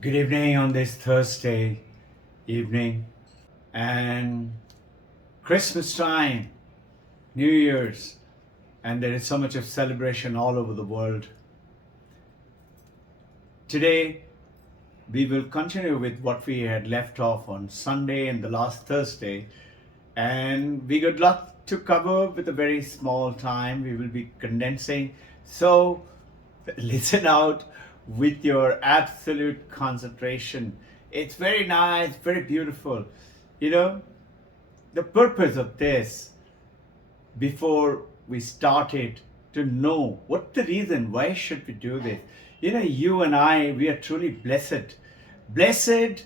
Good evening on this Thursday evening and Christmas time, New Year's, and there is so much of celebration all over the world. Today, we will continue with what we had left off on Sunday and the last Thursday, and we got lot to cover with a very small time. We will be condensing. So, listen out with your absolute concentration. It's very nice, very beautiful. You know, the purpose of this, before we started, to know what the reason, why should we do this? You and I, we are truly blessed. Blessed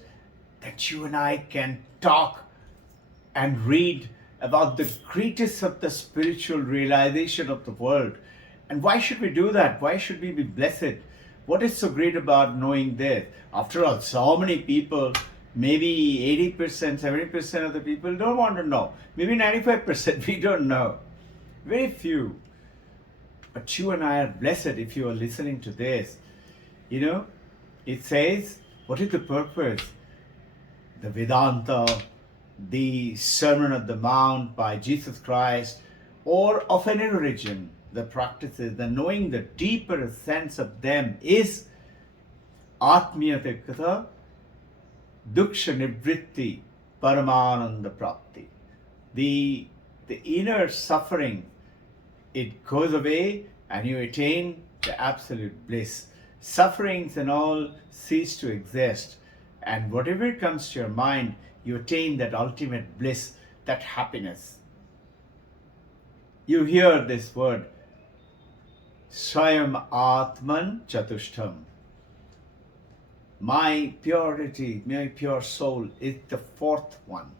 that you and I can talk and read about the greatest of the spiritual realization of the world. And why should we do that? Why should we be blessed? What is so great about knowing this? After all, so many people, maybe 80%, 70% of the people don't want to know. Maybe 95% we don't know. Very few. But you and I are blessed if you are listening to this. You know, it says, what is the purpose? The Vedanta, the Sermon on the Mount by Jesus Christ, or of any religion, the practices, the knowing the deeper sense of them is Atmiyatikata, Duksha Nivritti, Paramananda Prapti. The inner suffering, it goes away and you attain the absolute bliss. Sufferings and all cease to exist, and whatever comes to your mind, you attain that ultimate bliss, that happiness. You hear this word, Swayam Atman Chatushtam. My purity, my pure soul is the fourth one.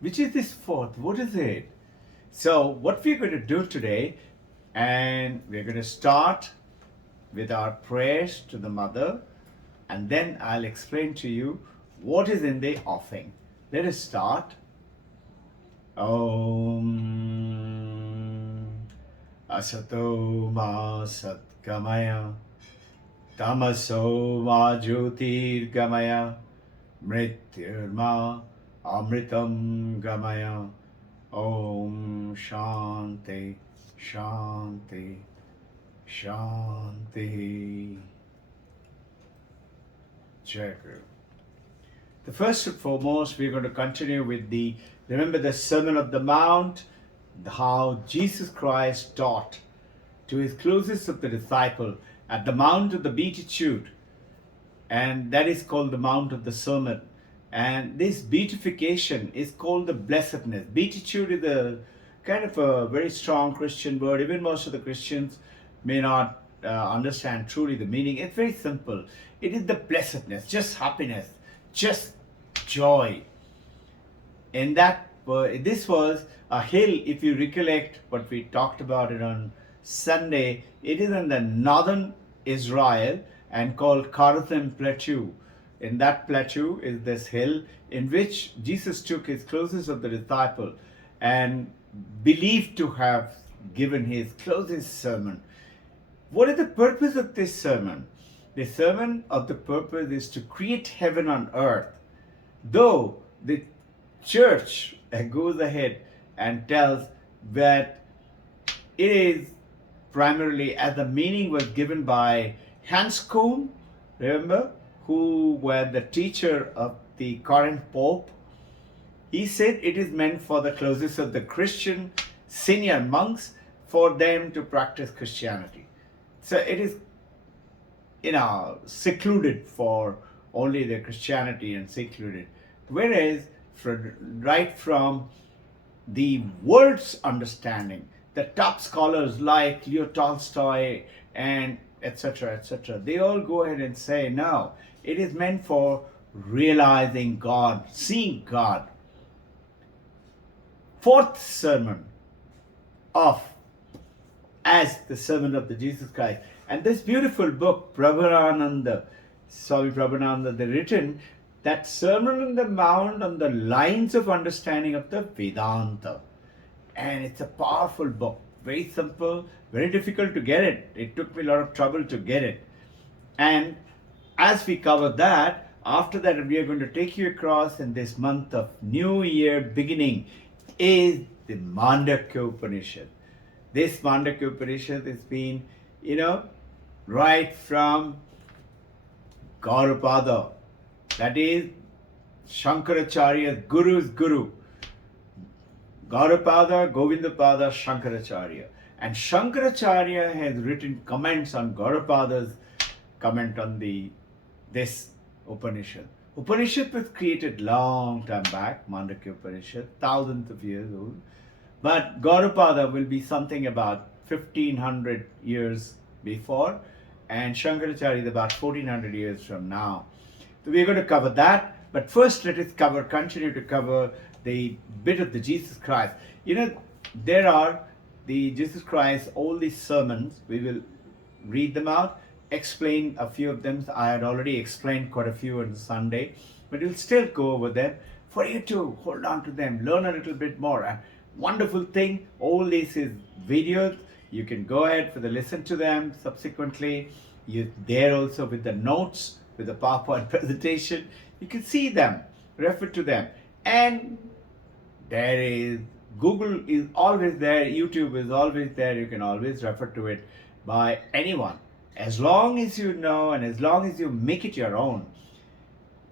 Which is this fourth? What is it? So, what we're going to do today, and we're going to start with our prayers to the Mother, and then I'll explain to you what is in the offering. Let us start. Om Asato Ma Satgamaya Tamaso Ma Jyotir Gamaya Mrityurma Amritam Gamaya. Om Shanti Shanti Shanti. Jai Guru. The first and foremost, we're going to continue with remember the Sermon of the Mount, how Jesus Christ taught to his closest of the disciple at the Mount of the Beatitude, and that is called the Mount of the Sermon. And this beatification is called the blessedness. Beatitude is a kind of a very strong Christian word. Even most of the Christians may not understand truly the meaning. It's very simple. It is the blessedness, just happiness, just joy. And this was a hill, if you recollect what we talked about it on Sunday. It is in the northern Israel and called Karathim Plateau. In that plateau is this hill in which Jesus took his closest of the disciple and believed to have given his closest sermon. What is the purpose of this sermon? The sermon of the purpose is to create heaven on earth. Though the church goes ahead and tells that it is primarily, as the meaning was given by Hans Kuhn, remember, who were the teacher of the current Pope. He said it is meant for the closest of the Christian senior monks, for them to practice Christianity. So it is, secluded for only the Christianity and secluded. Whereas, right from the world's understanding, the top scholars like Leo Tolstoy and etc., they all go ahead and say, no, it is meant for realizing God, seeing God. Fourth sermon as the sermon of the Jesus Christ. And this beautiful book, Swami Prabhupada, they written that Sermon on the Mount on the lines of understanding of the Vedanta. And it's a powerful book, very simple, very difficult to get it. It took me a lot of trouble to get it. And as we cover that, after that we are going to take you across in this month of New Year beginning is the Mandukya Upanishad. This Mandukya Upanishad has been, right from Gaudapada, that is Shankaracharya's Guru's Guru, Gaudapada, Govindapada, Shankaracharya. And Shankaracharya has written comments on Gaudapada's comment on this Upanishad. Upanishad was created long time back, Mandukya Upanishad, thousands of years old. But Gaudapada will be something about 1500 years before, and Shankaracharya is about 1400 years from now. So we're going to cover that, but first let us continue to cover the bit of the Jesus Christ. There are the Jesus Christ, all these sermons, we will read them out, explain a few of them. I had already explained quite a few on Sunday, but we'll still go over them for you to hold on to them, learn a little bit more. And wonderful thing, all this is videos. You can go ahead for the listen to them subsequently. You're there also with the notes, with the PowerPoint presentation. You can see them, refer to them. And there is Google is always there, YouTube is always there. You can always refer to it by anyone. As long as you know and as long as you make it your own.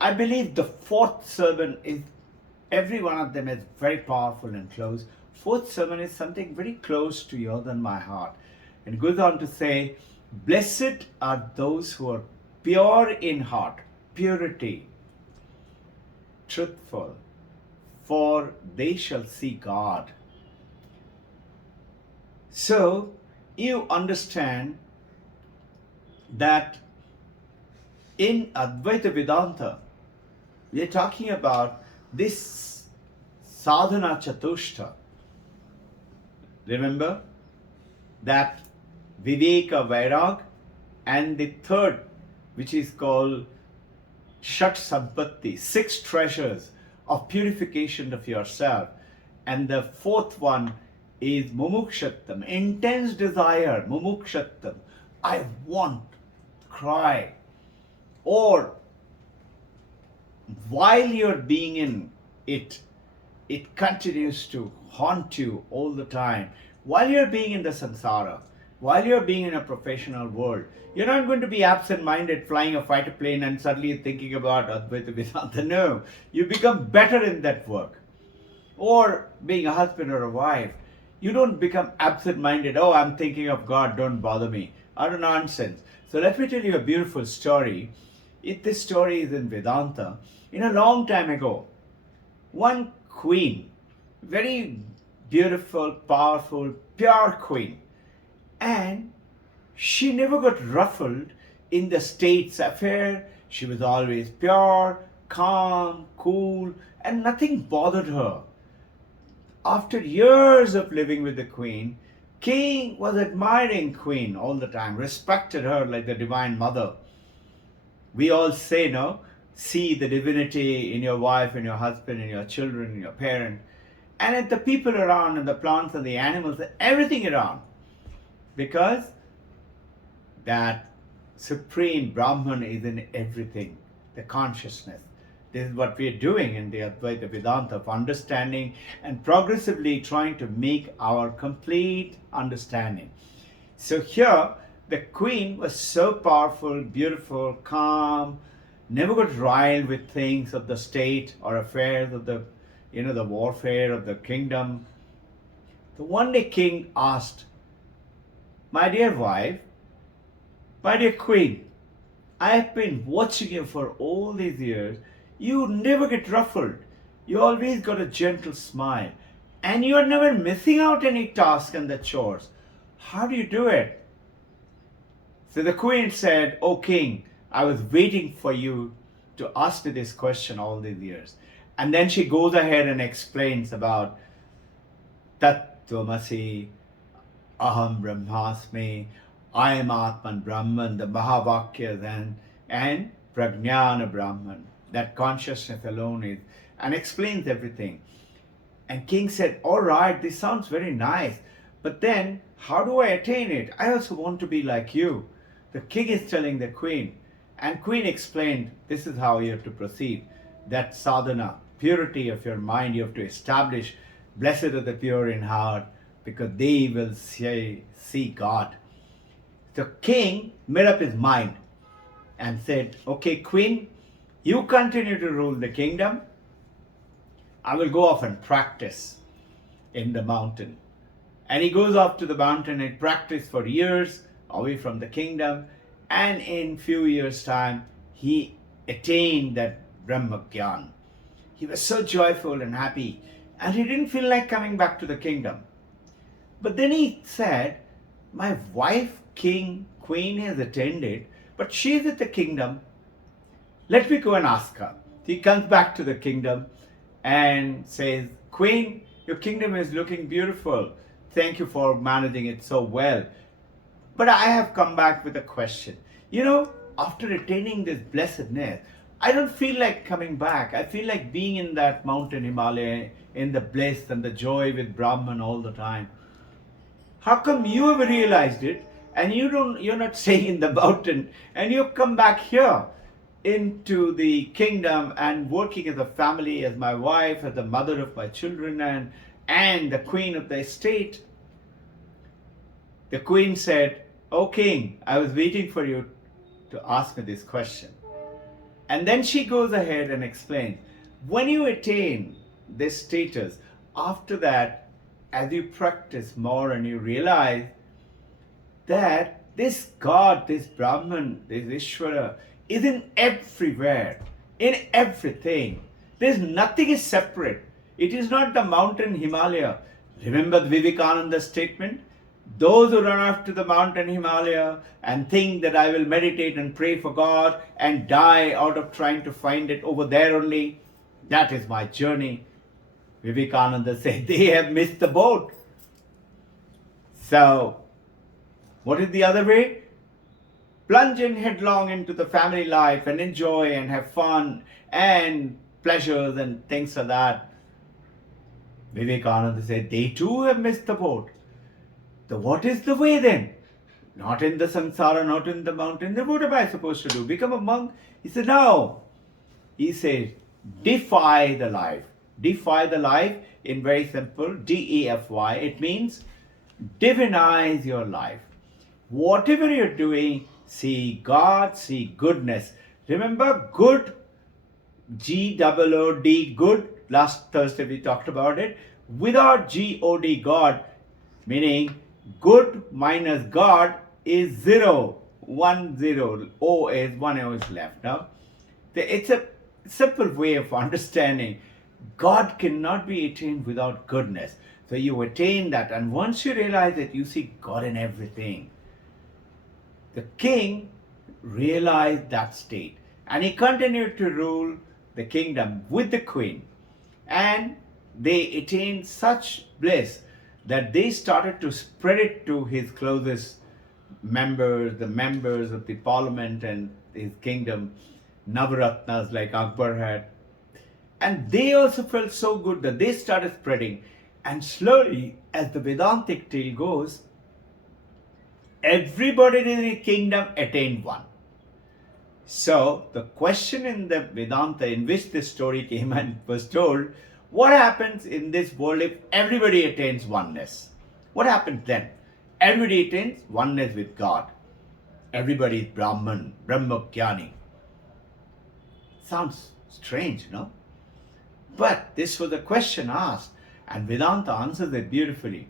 I believe the fourth sermon is, every one of them is very powerful and close. Fourth sermon is something very close to yours and my heart. And it goes on to say, blessed are those who are pure in heart, purity, truthful, for they shall see God. So you understand that in Advaita Vedanta, we are talking about this sadhana chatushta. Remember that Viveka Vairag, and the third, which is called Shat Sampatti, 6 treasures of purification of yourself. And the fourth one is Mumukshattam, intense desire, Mumukshattam. I want, cry. Or while you're being in it, it continues to haunt you all the time. While you're being in the samsara, while you're being in a professional world, you're not going to be absent-minded flying a fighter plane and suddenly thinking about Advaita Vedanta. No, you become better in that work. Or being a husband or a wife, you don't become absent-minded. Oh, I'm thinking of God, don't bother me. Utter nonsense. So let me tell you a beautiful story. This story is in Vedanta. In a long time ago, one queen, very beautiful, powerful, pure queen, and she never got ruffled in the state's affair. She was always pure, calm, cool, and nothing bothered her. After years of living with the queen, king was admiring queen all the time, respected her like the divine mother. We all say, no, see the divinity in your wife, in your husband, in your children, in your parent, and at the people around, and the plants and the animals, everything around. Because that supreme Brahman is in everything, the consciousness. This is what we are doing in the Advaita Vedanta, of understanding and progressively trying to make our complete understanding. So here, the queen was so powerful, beautiful, calm, never got riled with things of the state or affairs of the, the warfare of the kingdom. So one day king asked, my dear wife, my dear queen, I have been watching you for all these years. You never get ruffled. You always got a gentle smile. And you are never missing out any task and the chores. How do you do it? So the queen said, O king, I was waiting for you to ask me this question all these years. And then she goes ahead and explains about Tat Tvamasi, Aham Brahmasmi, I am Atman Brahman, the Mahavakyas, and Prajnana Brahman. That consciousness alone is, and explains everything. And king said, all right, this sounds very nice, but then how do I attain it? I also want to be like you. The king is telling the queen, And Queen explained, this is how you have to proceed. That sadhana, purity of your mind, you have to establish. Blessed are the pure in heart, because they will see God. The king made up his mind and said, okay, Queen, you continue to rule the kingdom. I will go off and practice in the mountain. And he goes off to the mountain and practice for years away from the kingdom. And in few years' time, he attained that Brahmagyan. He was so joyful and happy, and he didn't feel like coming back to the kingdom. But then he said, my wife, queen has attended, but she is at the kingdom. Let me go and ask her. He comes back to the kingdom and says, Queen, your kingdom is looking beautiful. Thank you for managing it so well. But I have come back with a question. After attaining this blessedness, I don't feel like coming back. I feel like being in that mountain Himalaya, in the bliss and the joy with Brahman all the time. How come you have realized it and you're not staying in the mountain and you come back here into the kingdom and working as a family, as my wife, as the mother of my children, and the queen of the estate? The queen said, O king, I was waiting for you to ask me this question. And then she goes ahead and explains, when you attain this status, after that, as you practice more and you realize that this God, this Brahman, this Ishvara is in everywhere, in everything. There's nothing is separate. It is not the mountain Himalaya. Remember the Vivekananda statement? Those who run up to the mountain Himalaya and think that I will meditate and pray for God and die out of trying to find it over there only, that is my journey. Vivekananda said they have missed the boat. So, what is the other way? Plunge in headlong into the family life and enjoy and have fun and pleasures and things like that. Vivekananda said they too have missed the boat. So what is the way then? Not in the samsara, not in the mountain. Then what am I supposed to do? Become a monk? He said, no. He said, defy the life. Defy the life in very simple, D-E-F-Y. It means divinize your life. Whatever you're doing, see God, see goodness. Remember good, G-O-O-D, good. Last Thursday we talked about it. Without G-O-D, God, meaning good minus God is 0. 1 0. O is 1 O is left. Now, it's a simple way of understanding. God cannot be attained without goodness. So you attain that, and once you realize that, you see God in everything. The king realized that state, and he continued to rule the kingdom with the queen, and they attained such bliss that they started to spread it to his closest members, the members of the parliament and his kingdom, Navaratnas like Akbar had. And they also felt so good that they started spreading. And slowly, as the Vedantic tale goes, everybody in the kingdom attained one. So the question in the Vedanta in which this story came and was told, what happens in this world if everybody attains oneness? What happens then? Everybody attains oneness with God. Everybody is Brahman, Brahmagyani. Sounds strange, no? But this was a question asked, and Vedanta answers it beautifully.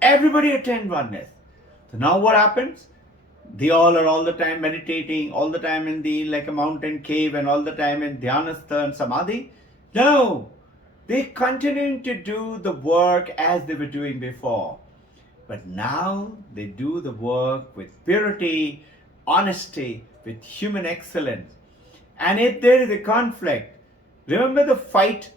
Everybody attains oneness. So now what happens? They all are all the time meditating, all the time in the like a mountain cave, and all the time in dhyanastha and samadhi. No, they continuing to do the work as they were doing before. But now they do the work with purity, honesty, with human excellence. And if there is a conflict, remember the fight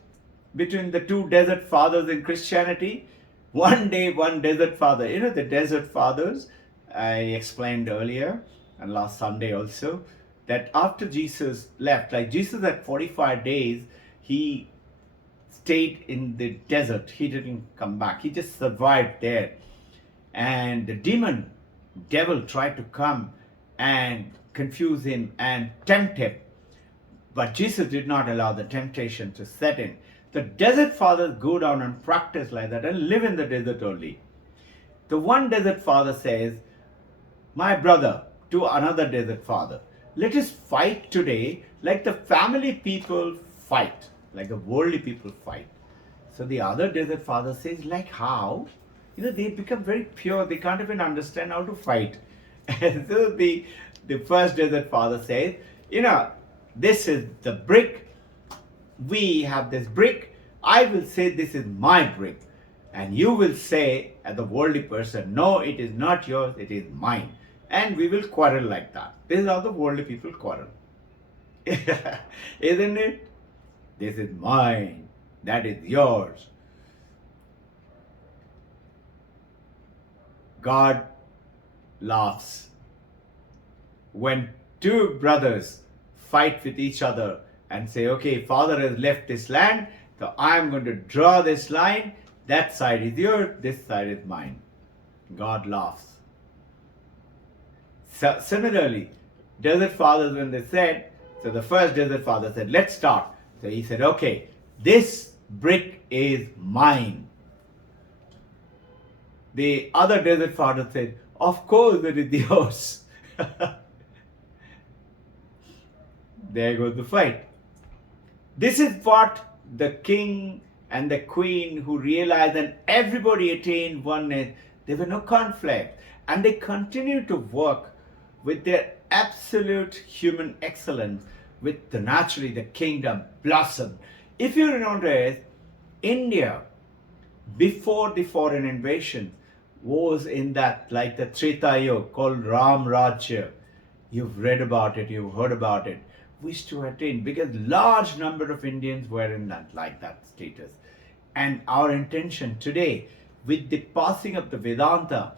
between the two desert fathers in Christianity? One day, one desert father, the desert fathers, I explained earlier and last Sunday also, that after Jesus left, like Jesus at 45 days, he stayed in the desert. He didn't come back. He just survived there. And the devil tried to come and confuse him and tempt him. But Jesus did not allow the temptation to set in. The desert fathers go down and practice like that and live in the desert only. The one desert father says, my brother, to another desert father, let us fight today like the family people fight, like the worldly people fight. So the other desert father says, like how? They become very pure. They can't even understand how to fight. And so the first desert father says, this is the brick. We have this brick. I will say this is my brick. And you will say, as a worldly person, no, it is not yours, it is mine. And we will quarrel like that. This is how the worldly people quarrel. Isn't it? This is mine. That is yours. God laughs when two brothers fight with each other and say, okay, father has left this land, so I'm going to draw this line. That side is yours, this side is mine. God laughs. So, similarly, desert fathers, when they said, so the first desert father said, let's start. So he said, okay, this brick is mine. The other desert father said, of course it is yours. There goes the fight. This is what the king and the queen who realized that everybody attained oneness, there were no conflict, and they continued to work with their absolute human excellence, with naturally the kingdom blossomed. If you notice, India, before the foreign invasion, was in that, like the Treta Yuga called Ram Rajya. You've read about it, you've heard about it. We used to attain, because large number of Indians were in that, like that status. And our intention today, with the passing of the Vedanta,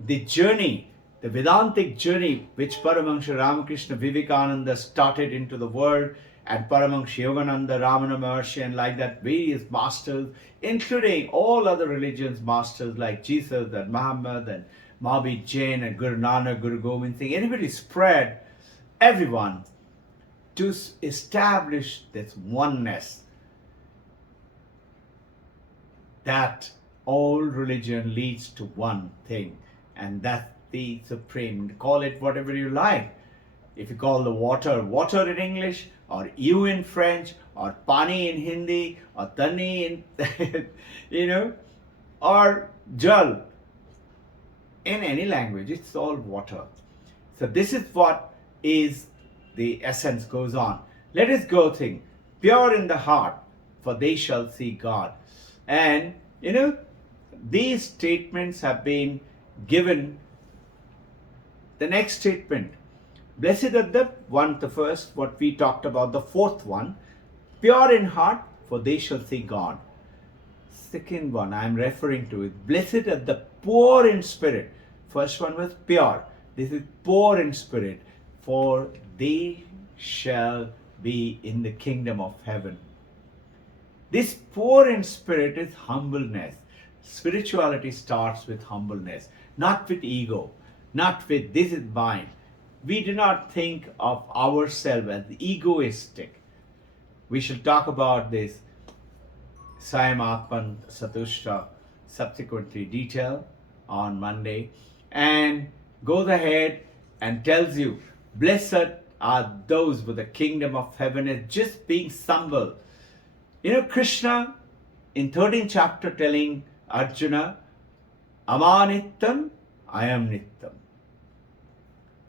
the journey, the Vedantic journey, which Paramahansa Ramakrishna Vivekananda started into the world, and Paramahansa Yogananda, Ramana Maharshi, and like that, various masters, including all other religions masters like Jesus and Muhammad and Mahabir Jain and Guru Nanak, Guru Gobind Singh, anybody spread, everyone, to establish this oneness, that all religion leads to one thing, and that's the supreme. Call it whatever you like. If you call the water water in English, or you in French, or pani in Hindi, or tani in, or jal in any language, it's all water. So this is what is the essence goes on. Let us go think, pure in the heart, for they shall see God. And these statements have been given. The next statement, blessed are the first, what we talked about, the fourth one, pure in heart, for they shall see God. Second one I am referring to is, blessed are the poor in spirit. First one was pure. This is poor in spirit, for they shall be in the kingdom of heaven. This poor in spirit is humbleness. Spirituality starts with humbleness, not with ego, not with this is mine. We do not think of ourselves as egoistic. We shall talk about this Sayam Atman Satushta subsequently detail on Monday, and goes ahead and tells you, blessed are those with the kingdom of heaven, is just being humble. Krishna in 13th chapter telling Arjuna, Amanittam, I am Nittam.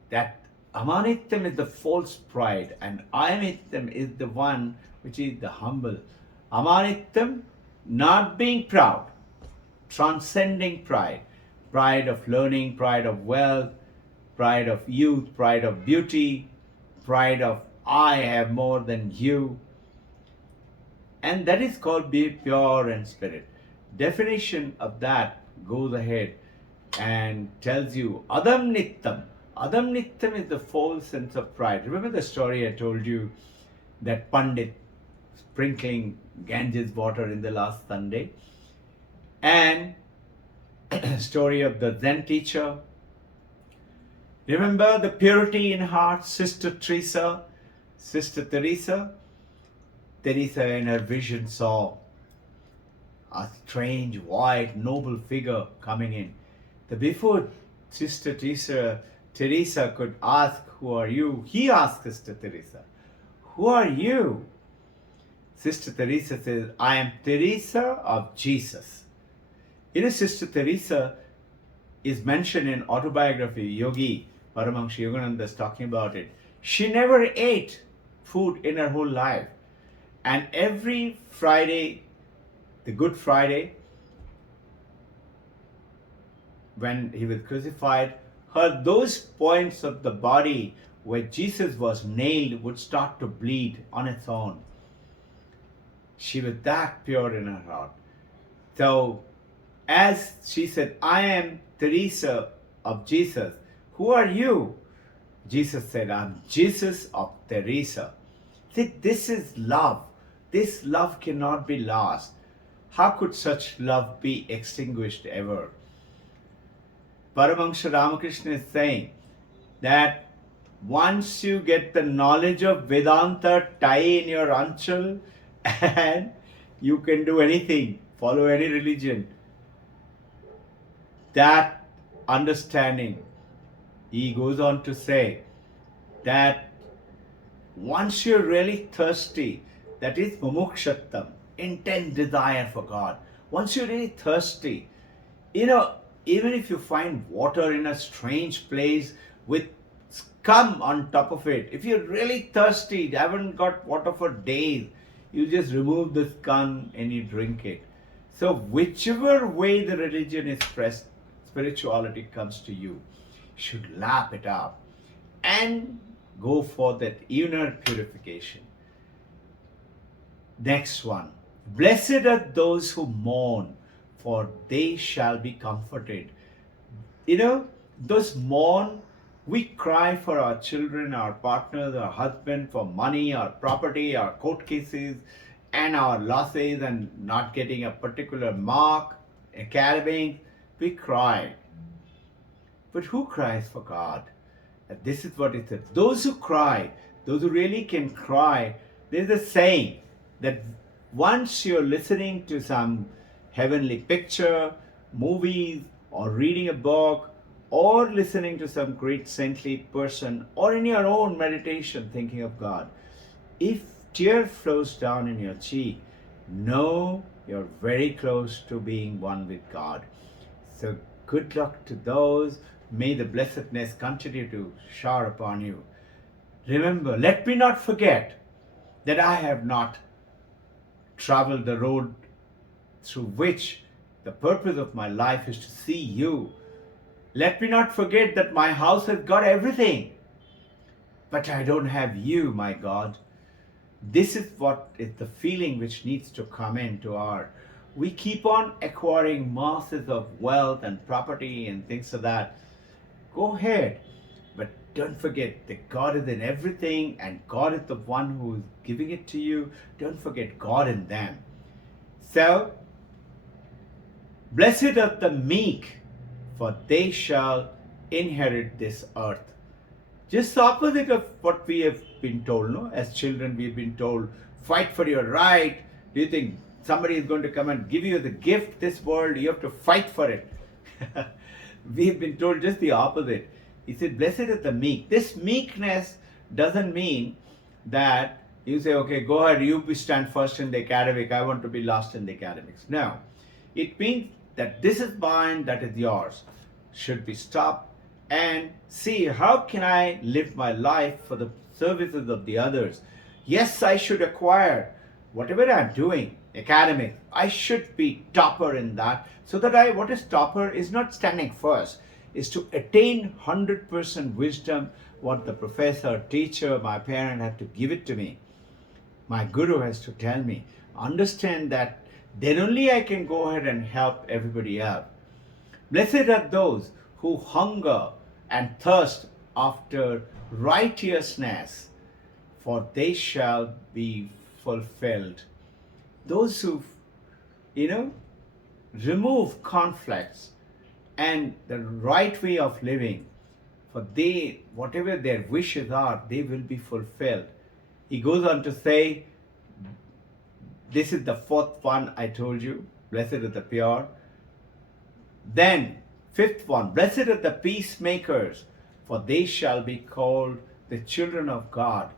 That Amanittam is the false pride, and Ayamittam is the one which is the humble. Amanittam, not being proud, transcending pride. Pride of learning, pride of wealth, pride of youth, pride of beauty, pride of I have more than you. And that is called be pure in spirit. Definition of that goes ahead and tells you Adam Nittam. Adam Nittam is the false sense of pride. Remember the story I told you, that Pandit sprinkling Ganges water in the last Sunday? And story of the Zen teacher. Remember the purity in heart, Sister Teresa? Sister Teresa? Teresa in her vision saw a strange, white, noble figure coming in. Before Sister Teresa could ask, "Who are you?" he asked Sister Teresa, "Who are you?" Sister Teresa says, "I am Teresa of Jesus." Sister Teresa is mentioned in autobiography, Yogi Paramahansa Yogananda is talking about it. She never ate food in her whole life. And every Friday, the Good Friday, when he was crucified, those points of the body where Jesus was nailed would start to bleed on its own. She was that pure in her heart. So, as she said, "I am Teresa of Jesus. Who are you?" Jesus said, "I'm Jesus of Teresa." See, this is love. This love cannot be lost. How could such love be extinguished ever? Paramahansa Ramakrishna is saying that once you get the knowledge of Vedanta, tie in your anchal, and you can do anything, follow any religion. That understanding, he goes on to say that once you're really thirsty, that is mumukshattam, intense desire for God. Once you're really thirsty, even if you find water in a strange place with scum on top of it, if you're really thirsty, haven't got water for days, you just remove the scum and you drink it. So whichever way the religion is pressed, spirituality comes to you, you should lap it up and go for that inner purification. Next one. Blessed are those who mourn, for they shall be comforted. Those mourn, we cry for our children, our partners, our husband, for money, our property, our court cases, and our losses, and not getting a particular mark, academic. We cry. But who cries for God? And this is what it says. Those who cry, those who really can cry, there's a saying that once you're listening to some heavenly picture, movies, or reading a book, or listening to some great saintly person, or in your own meditation thinking of God, if tear flows down in your cheek, know you're very close to being one with God. So good luck to those. May the blessedness continue to shower upon you. Remember, let me not forget that I have not traveled the road through which the purpose of my life is to see you. Let me not forget that my house has got everything, but I don't have you, my God. This is what is the feeling which needs to come into our. We keep on acquiring masses of wealth and property and things like that. Go ahead, but don't forget that God is in everything and God is the one who is giving it to you. Don't forget God in them. So, blessed are the meek, for they shall inherit this earth. Just the opposite of what we have been told, no? As children, we've been told, fight for your right. Do you think somebody is going to come and give you the gift, this world? You have to fight for it. We've been told just the opposite. He said, blessed is the meek. This meekness doesn't mean that you say, okay, go ahead, you stand first in the academic, I want to be last in the academics. No. It means that this is mine, that is yours. Should we stop and see how can I live my life for the services of the others? Yes, I should acquire whatever I'm doing, academic, I should be topper in that, so that what is topper is not standing first, is to attain 100% wisdom, what the professor, teacher, my parent had to give it to me. My guru has to tell me, understand that, then only I can go ahead and help everybody else. Blessed are those who hunger and thirst after righteousness, for they shall be fulfilled. Those who, remove conflicts and the right way of living, for they, whatever their wishes are, they will be fulfilled. He goes on to say, this is the fourth one I told you, blessed are the pure. Then, fifth one, blessed are the peacemakers, for they shall be called the children of God.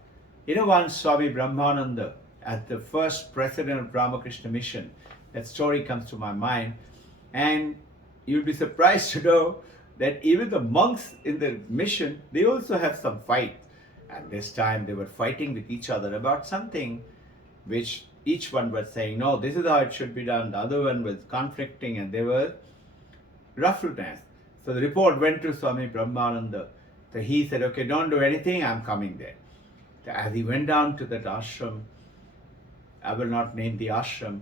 You know, once Swami Brahmananda, as the first president of Ramakrishna Mission, that story comes to my mind, and you'll be surprised to know that even the monks in the mission, they also have some fight. And this time they were fighting with each other about something which each one was saying, no, this is how it should be done. The other one was conflicting, and they were ruffleness. So the report went to Swami Brahmananda. So he said, okay, don't do anything, I'm coming there. So as he went down to that ashram, I will not name the ashram,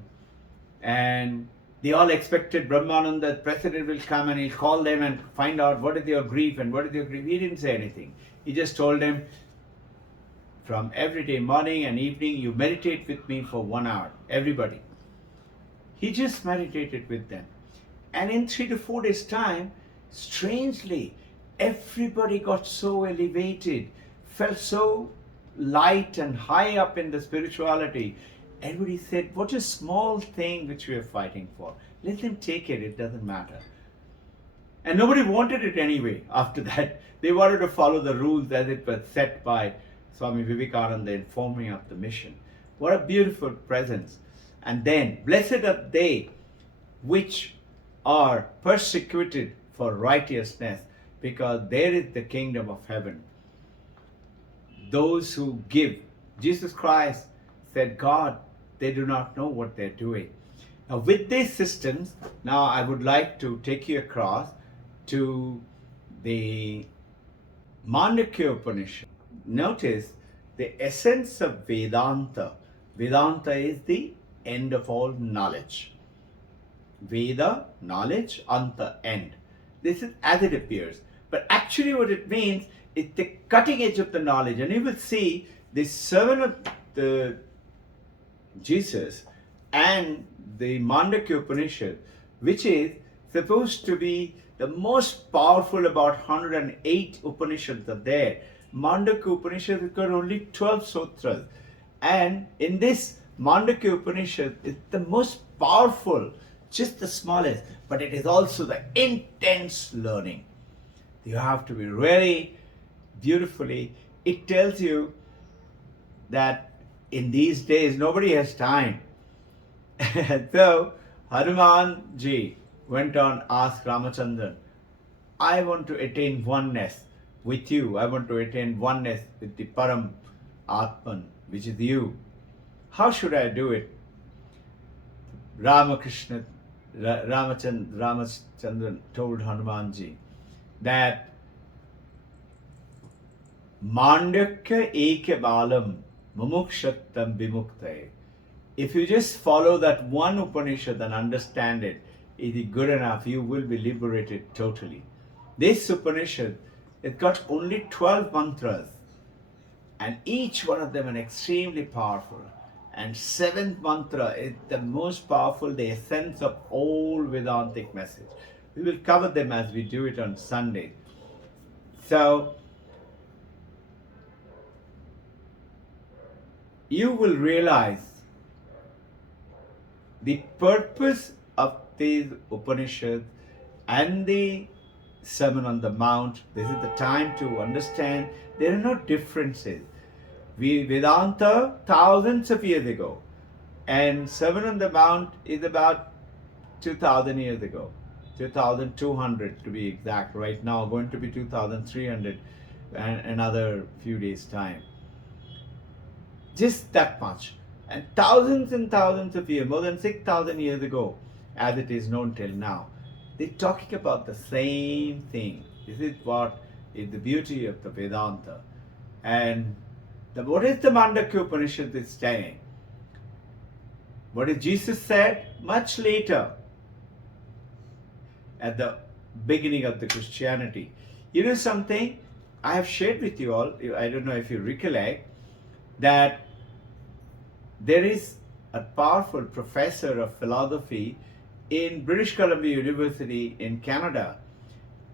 and they all expected Brahmananda, the president, will come and he'll call them and find out what is your grief and what is your grief. He didn't say anything. He just told them, from every day, morning and evening, you meditate with me for 1 hour, everybody. He just meditated with them. And in 3 to 4 days' time, strangely, everybody got so elevated, felt so light and high up in the spirituality. Everybody said, what a small thing which we are fighting for. Let them take it, it doesn't matter. And nobody wanted it anyway after that. They wanted to follow the rules as it was set by Swami Vivekananda in forming up the mission. What a beautiful presence. And then, blessed are they which are persecuted for righteousness, because there is the kingdom of heaven. Those who give, Jesus Christ said, God, they do not know what they're doing. Now with these systems, now I would like to take you across to the Mandukya Upanishad. Notice the essence of Vedanta. Vedanta is the end of all knowledge. Veda, knowledge, anta, end. This is as it appears. But actually what it means is the cutting edge of the knowledge. And you will see the sermon of the Jesus and the Mandukya Upanishad, which is supposed to be the most powerful. About 108 Upanishads are there. Mandukya Upanishad has got only 12 sutras. And in this Mandukya Upanishad, it's the most powerful, just the smallest, but it is also the intense learning. You have to be really beautifully. It tells you that in these days nobody has time. So Hanuman ji went on, asked Ramachandran, I want to attain oneness with you. I want to attain oneness with the Param Atman, which is you. How should I do it? Ramachandran told Hanumanji that Mandukya eke balam mumukshattam vimuktaye. If you just follow that one Upanishad and understand it, it is good enough. You will be liberated totally. This Upanishad, it got only 12 mantras, and each one of them are extremely powerful. And 7th mantra is the most powerful, the essence of all Vedantic message. We will cover them as we do it on Sunday. So, you will realize the purpose of these Upanishads and the Sermon on the Mount. This is the time to understand there are no differences. Vedanta, thousands of years ago, and Sermon on the Mount is about 2,000 years ago, 2,200 to be exact. Right now, going to be 2,300 and another few days' time. Just that much. And thousands of years, more than 6,000 years ago, as it is known till now, they're talking about the same thing. This is what is the beauty of the Vedanta. And what is the Mandukya Upanishad is saying? What did Jesus said much later at the beginning of the Christianity. You know something? I have shared with you all, I don't know if you recollect, that there is a powerful professor of philosophy in British Columbia University in Canada.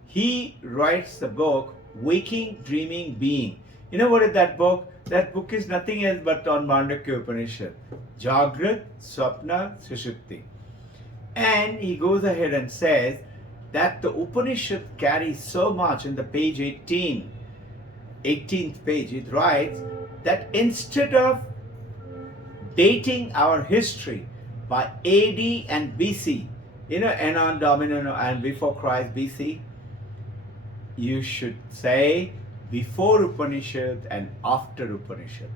He writes a book waking, dreaming being. You know what is that book? That book is nothing else but on Mandukya Upanishad. Jagrat, Swapna, Sushupti. And he goes ahead and says that the Upanishad carries so much. In the page 18th page, it writes that instead of dating our history by AD and BC, Anon Domino and before Christ BC, you should say before Upanishad and after Upanishad.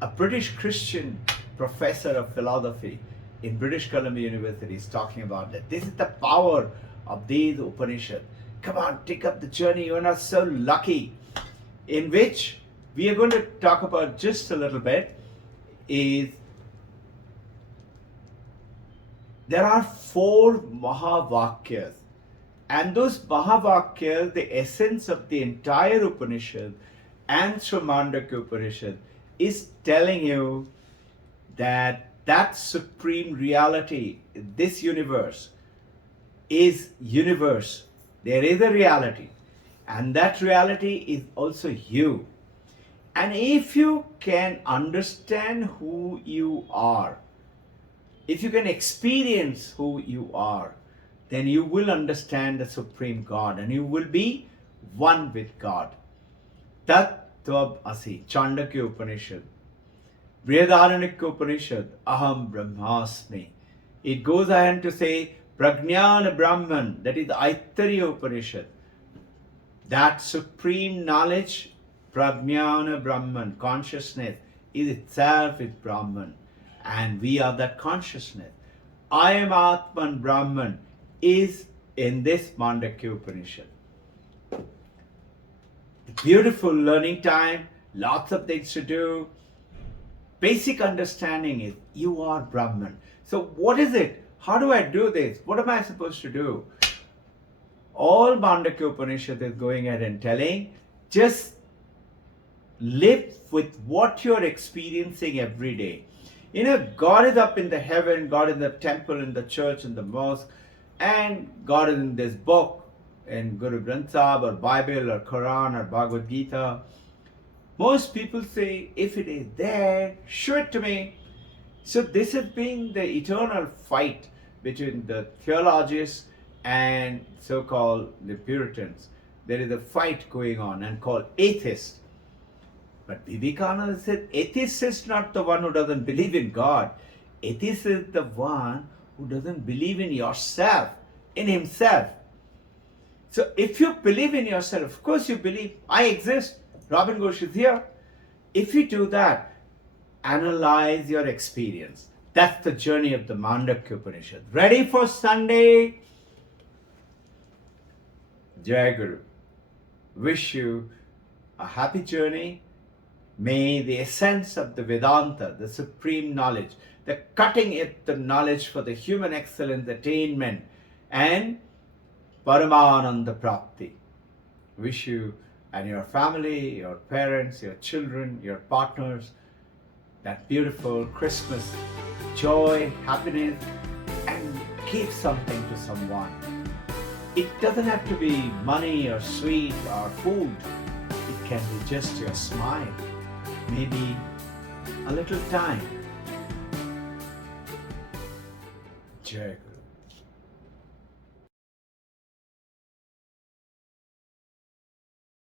A British Christian professor of philosophy in British Columbia University is talking about that. This is the power of these Upanishad. Come on, take up the journey. You're not so lucky. In which we are going to talk about just a little bit is there are 4 Mahavakyas. And those Mahavakyas, the essence of the entire Upanishad and Mandukya Upanishad is telling you that that supreme reality, this universe, is universe. There is a reality. And that reality is also you. And if you can understand who you are, if you can experience who you are, then you will understand the Supreme God and you will be one with God. Tat Tvam Asi, Chandakya Upanishad. Brihadaranyaka Upanishad, Aham Brahmasmi. It goes ahead to say Prajnana Brahman, that is Aitariya Upanishad. That supreme knowledge, Prajnana Brahman, consciousness, is itself is Brahman. And we are that consciousness. I am Atman Brahman is in this Mandukya Upanishad. Beautiful learning time, lots of things to do. Basic understanding is you are Brahman. So what is it? How do I do this? What am I supposed to do? All Mandukya Upanishad is going ahead and telling, just live with what you're experiencing every day. God is up in the heaven, God is in the temple, in the church, in the mosque, and God is in this book, in Guru Granth Sahib or Bible or Quran or Bhagavad Gita. Most people say, if it is there, show it to me. So this has been the eternal fight between the theologians and so-called the Puritans. There is a fight going on and called atheists. But Vivekananda said, atheist is not the one who doesn't believe in God. Atheist is the one who doesn't believe in yourself, in himself. So if you believe in yourself, of course you believe, I exist, Robbin Ghosh is here. If you do that, analyze your experience. That's the journey of the Mandukya Upanishad. Ready for Sunday? Jai Guru. Wish you a happy journey. May the essence of the Vedanta, the supreme knowledge, the cutting edge the knowledge for the human excellence attainment and Paramananda Prapti. Wish you and your family, your parents, your children, your partners, that beautiful Christmas joy, happiness, and give something to someone. It doesn't have to be money or sweet or food. It can be just your smile. Maybe a little time. Jai